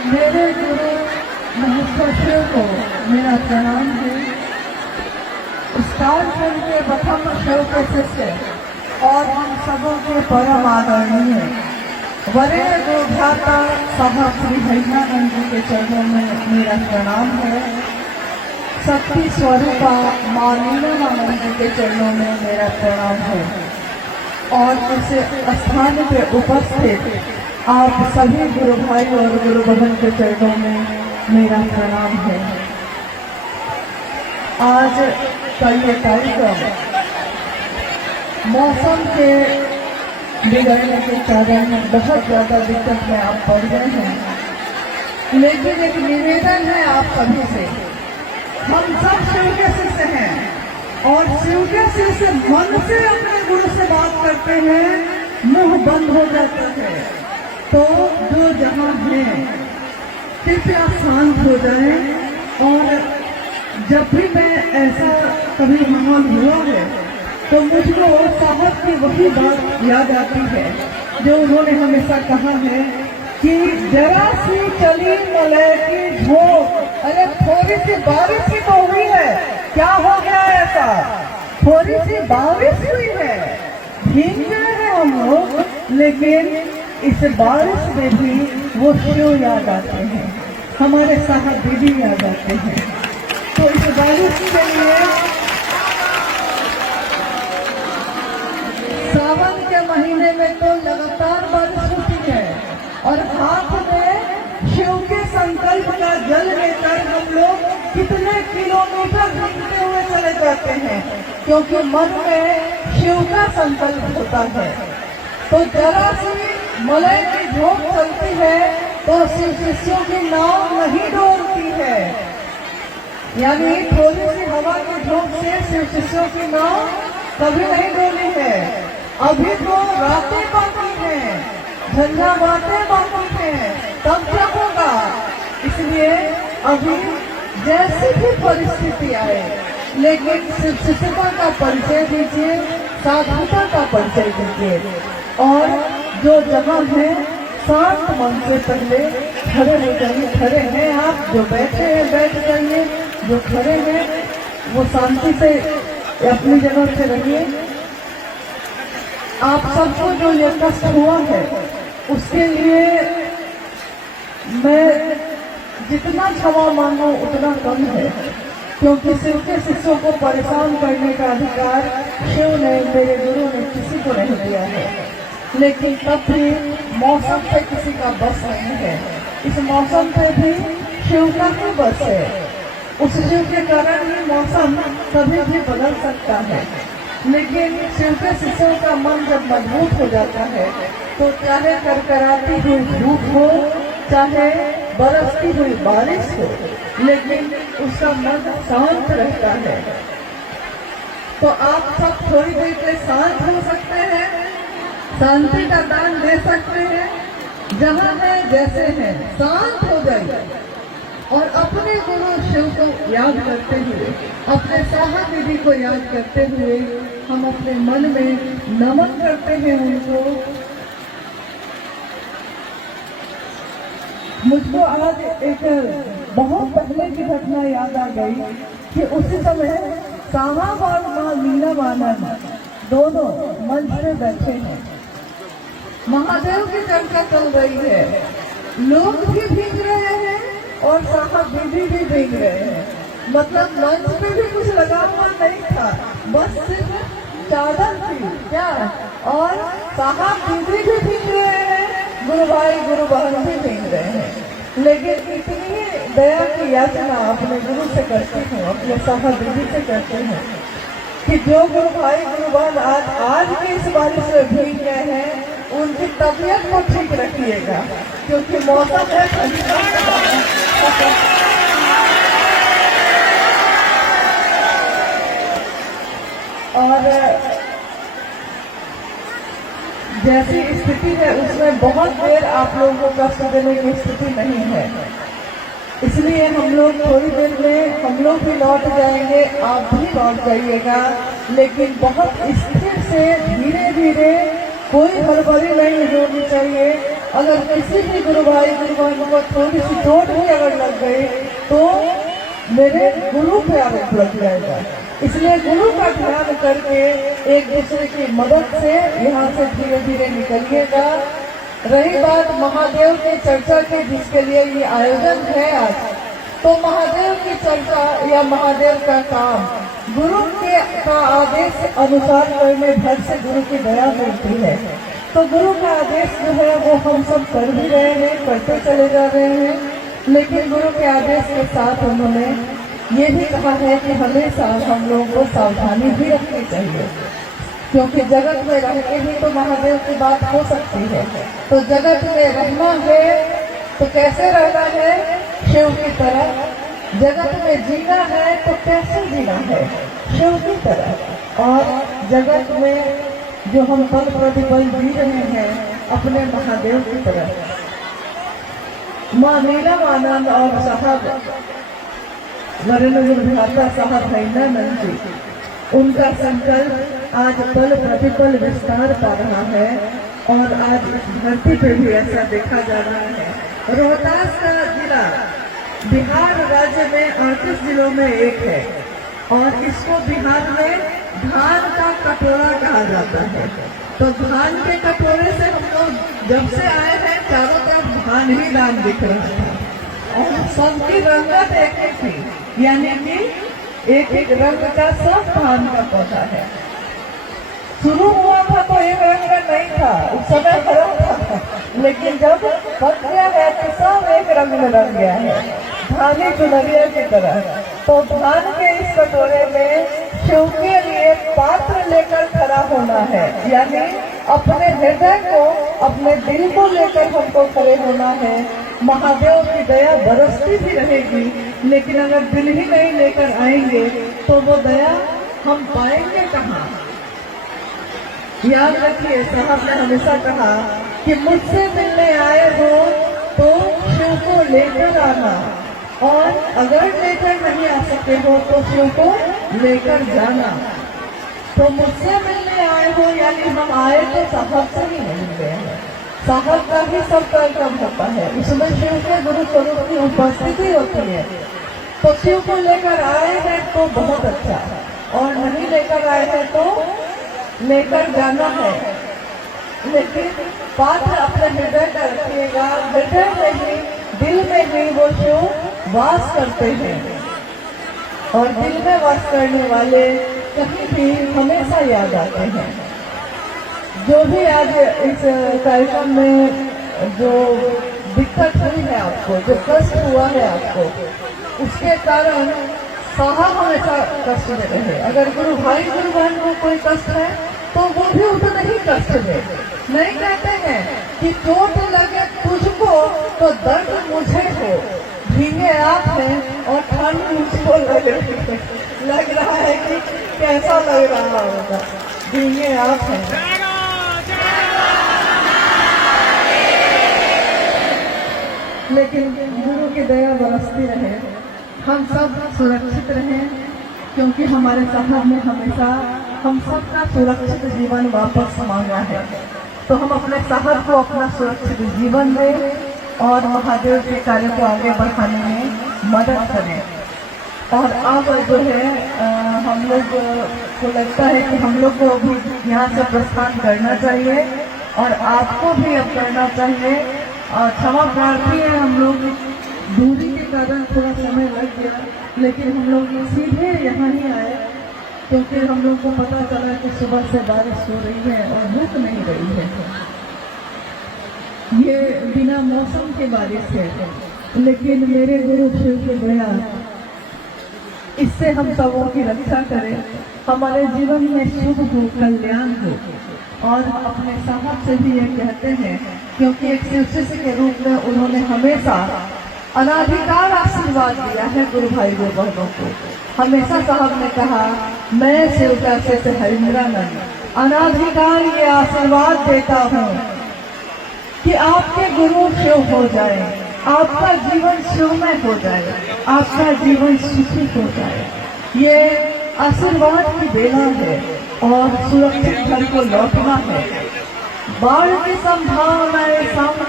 मेरे गुरु महेश्वर को मेरा प्रणाम है। स्टारखंड के प्रथम शिव के शिष्य और हम सबों के परम आदरणीय वरीय गुरुभ्राता साहब श्री हरिनानंद जी के चरणों में मेरा प्रणाम है। शक्ति स्वरूपा मां नीलमानंद जी के चरणों में मेरा प्रणाम है। और इस स्थान पे उपस्थित आप सभी गुरु भाई और गुरु बहन के चरणों में मेरा प्रणाम है। आज का ये कार्यक्रम मौसम के बिगड़ने के कारण बहुत ज्यादा दिक्कत में आप पड़ गए हैं, लेकिन एक निवेदन है आप सभी से। हम सब शिव के शिष्य हैं और शिव के शिष्य मन से अपने गुरु से बात करते हैं, मुंह बंद हो जाता है। तो जो जहां है कृपया शांत हो जाए। और जब भी मैं ऐसा कभी माहौल हुआ है तो मुझको साहब की वही बात याद आती है जो उन्होंने हमेशा कहा है कि जरा सी चली मलय की झोंक, अरे थोड़ी सी बारिश ही तो हुई है, क्या हो गया ऐसा? थोड़ी सी बारिश हुई है, भीग गए हैं हम लोग, लेकिन इस बारिश में भी वो शिव याद आते हैं, हमारे साहब दीदी याद आते हैं। तो इस बारिश के लिए सावन के महीने में तो लगातार बारिश होती है और हाथ में शिव के संकल्प का जल लेकर हम लोग कितने किलोमीटर घूमते हुए चले जाते हैं, क्योंकि मन में शिव का संकल्प होता है। तो जरा सी मलय की झोंक चलती है तो शिव शिष्यों की नाव नहीं डोलती है, यानी थोड़ी सी हवा की झोंक से शिव शिष्यों की नाव कभी नहीं डोली है। अभी तो रातें बाकी हैं, झंझावातें बाकी हैं, तब क्या होगा? इसलिए अभी जैसी भी परिस्थिति आए, लेकिन शिव शिष्यता का परिचय दीजिए, साधुता का परिचय दीजिए। और जो जगह है शांत मन से पहले खड़े हो जाइए। खड़े हैं आप, जो बैठे हैं बैठ जाइए, जो खड़े हैं वो शांति से अपनी जगह से रहिए। आप सबको जो ये कष्ट हुआ है उसके लिए मैं जितना क्षमा मांगू उतना कम है, क्योंकि शिव के शिष्यों को परेशान करने का अधिकार शिव ने, मेरे गुरु ने किसी को नहीं दिया है। लेकिन तब भी मौसम पे किसी का बस नहीं है, इस मौसम पे भी शिव का ही बस है। उस शिव के कारण ही मौसम कभी भी बदल सकता है। लेकिन शिव के शिष्यों का मन जब मजबूत हो जाता है तो चाहे करकराती हुई धूप हो, चाहे बरसती हुई बारिश हो, लेकिन उसका मन शांत रहता है। तो आप सब थोड़ी देर के शांत हो सकते हैं, शांति का दान दे सकते हैं, जहां है जैसे हैं शांत हो जाइए और अपने गुरु शिव को याद करते हुए, अपने साहब दीदी को याद करते हुए हम अपने मन में नमन करते हैं उनको। मुझको आज एक बहुत पहले की घटना याद आ गई कि उसी समय साहब और मां नीलमानंद दोनों मंच पे बैठे हैं, महादेव की चर्चा चल रही है, लोग भी भीग रहे हैं और साहब दीदी भी भीग रहे हैं। मतलब मंच पे भी कुछ लगा हुआ नहीं था, बस सिर्फ चादर थी क्या, और साहब दीदी भी भीग रहे हैं, गुरु भाई गुरु बहन भी भीग रहे हैं। लेकिन इतनी दया की याचना अपने गुरु से करती हूँ, अपने साहब दीदी से करती हूँ कि जो गुरु भाई गुरु बहन आज भी इस बारिश में भीग रहे हैं, उनकी तबीयत को ठीक रखिएगा, क्योंकि मौसम है ठंडी का। और जैसी स्थिति है उसमें बहुत देर आप लोगों को कष्ट देने की स्थिति नहीं है, इसलिए हम लोग थोड़ी देर में हम लोग भी लौट जाएंगे, आप भी लौट जाइएगा, लेकिन बहुत स्थिर से धीरे धीरे, कोई हड़बड़ी नहीं होनी चाहिए। अगर किसी भी गुरु भाई गुरु बहन को थोड़ी सी चोट भी अगर लग गई तो मेरे गुरु पे आरोप लग जाएगा। इसलिए गुरु का ध्यान करके एक दूसरे की मदद से यहाँ से धीरे धीरे निकलिएगा। रही बात महादेव की चर्चा की, जिसके लिए ये आयोजन है आज, तो महादेव की चर्चा या महादेव का काम गुरु का आदेश अनुसार करने भर से गुरु की दया मिलती है। तो गुरु का आदेश जो है वो हम सब कर भी रहे हैं, करते चले जा रहे हैं, लेकिन गुरु के आदेश के साथ उन्होंने ये भी कहा है कि हमेशा हम लोगों को सावधानी भी रखनी चाहिए, क्योंकि जगत में रह के भी तो महादेव की बात हो सकती है। तो जगत में रहना है तो कैसे रहना है? शिव की तरह। जगत में जीना है तो कैसे जीना है? शिव की तरह। और जगत में जो हम पल प्रतिपल जी रहे हैं अपने महादेव की तरह। माँ नीलम आनंद और साहब वरेण्य विधाता साहब हैदरानंद जी, उनका संकल्प आज पल प्रतिपल विस्तार पा रहा है और आज धरती पे भी ऐसा देखा जा रहा है। रोहतास का जिला बिहार राज्य में 38 जिलों में एक है और इसको बिहार में धान का कटोरा कहा जाता है। तो धान के कटोरे से हम लोग जब से आए हैं चारों तरफ धान ही धान दिख रहा था और सबकी रंगत एक ही थी, यानी कि एक एक रंग का सब धान का पौधा है। शुरू हुआ था तो एक रंग का नहीं था, उस समय हरा था, लेकिन जब पक गया है तो सब एक रंग में रंग गया है, धानी चुनरिया की तरह। तो धान के इस कटोरे में शिव के लिए पात्र लेकर खड़ा होना है, यानी अपने हृदय को, अपने दिल को लेकर हमको खड़े होना है। महादेव की दया बरसती भी रहेगी, लेकिन अगर दिल ही नहीं लेकर आएंगे तो वो दया हम पाएंगे कहाँ? याद रखिए, साहब ने हमेशा कहा कि मुझसे मिलने आए हो तो शिव को लेकर आना, और अगर लेकर नहीं आ सके हो तो शिव को लेकर जाना। तो मुझसे मिलने आए हो यानी हम आए तो साहब से ही नहीं गए हैं, साहब का ही सब कार्यक्रम होता है, उसमें शिव के गुरु स्वरूप की उपस्थिति होती है। तो शिव को लेकर आए हैं तो बहुत अच्छा, और नहीं लेकर आए हैं तो लेकर जाना है। लेकिन पात्र अपने हृदय का रखिएगा, हृदय में ही, दिल में ही वो शिव वास करते हैं, और दिल में वास करने वाले कहीं भी हमेशा याद आते हैं। जो भी आज इस कार्यक्रम में जो दिक्कत हुई है आपको, जो कष्ट हुआ है आपको, उसके कारण साहब हमेशा कष्ट में रहे। अगर गुरु भाई गुरु बहन को कोई कष्ट है तो वो भी उतना ही कष्ट दे। नहीं कहते हैं कि चोट लगे तुझको तो दर्द मुझे हो, भीगे आप हैं और ठंड मुझको लग रहा है कि कैसा लग रहा होगा, भीगे आप हैं। लेकिन गुरु की दया बरसती रहे, हम सब सुरक्षित रहें, क्योंकि हमारे साहब ने हमेशा हम सबका सुरक्षित जीवन वापस मांगा है। तो हम अपने साहब को अपना सुरक्षित जीवन दें और महादेव के कार्य को आगे बढ़ाने में मदद करें। और अब जो है हम लोग को लगता है कि हम लोग को भी यहाँ से प्रस्थान करना चाहिए, और आपको भी अब करना चाहिए। और क्षमा प्रार्थी है, हम लोग दूरी के कारण थोड़ा समय लग गया, लेकिन हम लोग सीधे यहाँ ही आए क्योंकि हम लोग को पता चला कि सुबह से बारिश हो रही है और रुक नहीं रही है। ये बिना मौसम के बारिश है, लेकिन मेरे गुरु शिव की दया इससे हम सबों की रक्षा करें, हमारे जीवन में शुभ हो, कल्याण हो। और अपने साहब से भी ये कहते हैं, क्योंकि एक शिष्य के रूप में उन्होंने हमेशा अनाधिकार आशीर्वाद दिया है गुरु भाई गुरु बहनों को। हमेशा साहब ने कहा, मैं शिव का शिष्य हैदरानंद अनाधिकार ये आशीर्वाद देता हूँ कि आपके गुरु शिव हो जाए, आपका जीवन शिवमय हो जाए, आपका जीवन सुखी हो जाए। ये आशीर्वाद की बेला है और सुरक्षित घर को लौटना है। बाढ़ की संभावनाएं सामने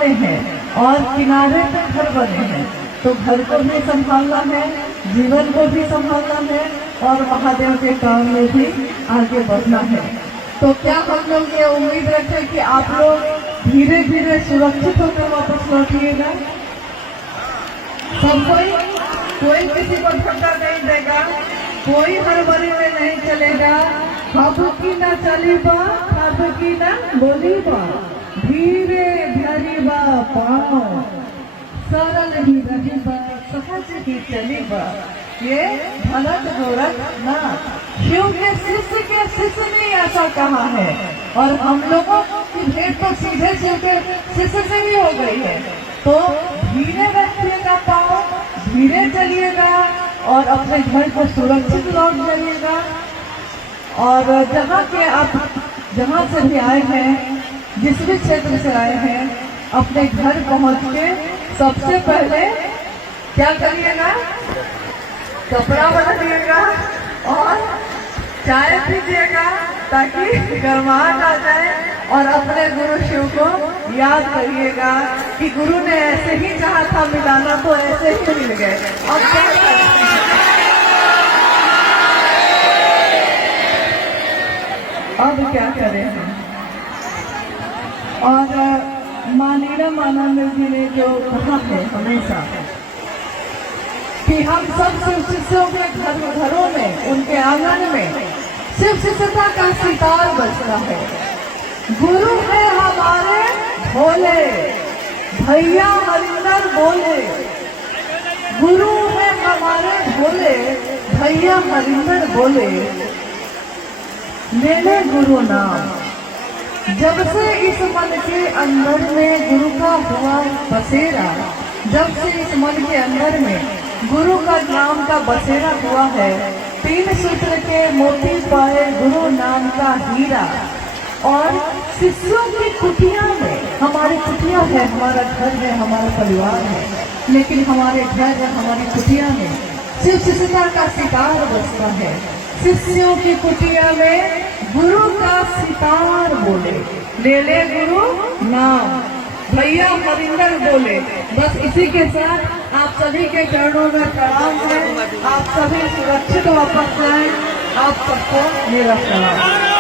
सामने है और किनारे पे घर बने हैं, तो घर को भी संभालना है, जीवन को भी संभालना है और महादेव के काम में भी आगे बढ़ना है। तो क्या हम लोग ये उम्मीद रखें कि आप लोग धीरे धीरे सुरक्षित होकर वापस लौटिएगा? सब कोई किसी को धक्का नहीं देगा, कोई हड़बड़ी में नहीं चलेगा। खाबुकी ना चली बा, खाबुकी ना बोली बा, धीरे धरी बा पाओ, सरल ही रही बा, सहज ही चली बा, ये भरत गोरख ना। शिव के शिष्य ने ऐसा कहा है और हम लोगों की भेंट तो सीधे शिव के शिष्य से ही हो गई है। तो धीरे रखिएगा पाओ, धीरे चलिएगा और अपने घर को सुरक्षित लौट जाइएगा। और जहाँ से भी आए हैं, जिस भी क्षेत्र से आए हैं, अपने घर पहुँच के सबसे पहले क्या करिएगा? कपड़ा बदलिएगा और चाय पीजिएगा ताकि गर्माहट आ जाए और अपने गुरु शिव को याद करिएगा कि गुरु ने ऐसे ही चाहा था मिलाना तो ऐसे ही मिल गए। अब क्या करें? अब क्या करें हम? और माँ नीलम आनंद जी ने जो कहा है हमेशा कि हम सब शिव शिष्यों के घरों में, उनके आंगन में शिव शिष्यता का सितार बजता है। गुरु है हमारे भोले, भैया हरिंदर बोले, गुरु है हमारे भोले, भैया हरिंदर बोले, ले ले गुरु नाम। जब से इस मन के अंदर में गुरु का हुआ बसेरा, जब से इस मन के अंदर में गुरु का नाम का बसेरा हुआ है, 3 सूत्र के मोती पाए गुरु नाम का हीरा। और शिष्यों की कुटिया में, हमारी कुटिया है, हमारा घर है, हमारा परिवार है, लेकिन हमारे घर है, हमारी कुटिया में शिव शिष्यता का सितार बजता है। शिष्यों की कुटिया में गुरु का सितार बोले, ले ले गुरु नाम, भैया हरिंदर बोले। बस इसी के साथ आप सभी के चरणों में प्रणाम है। आप सभी सुरक्षित वापस जाएं। आप सबको मेरा प्रणाम।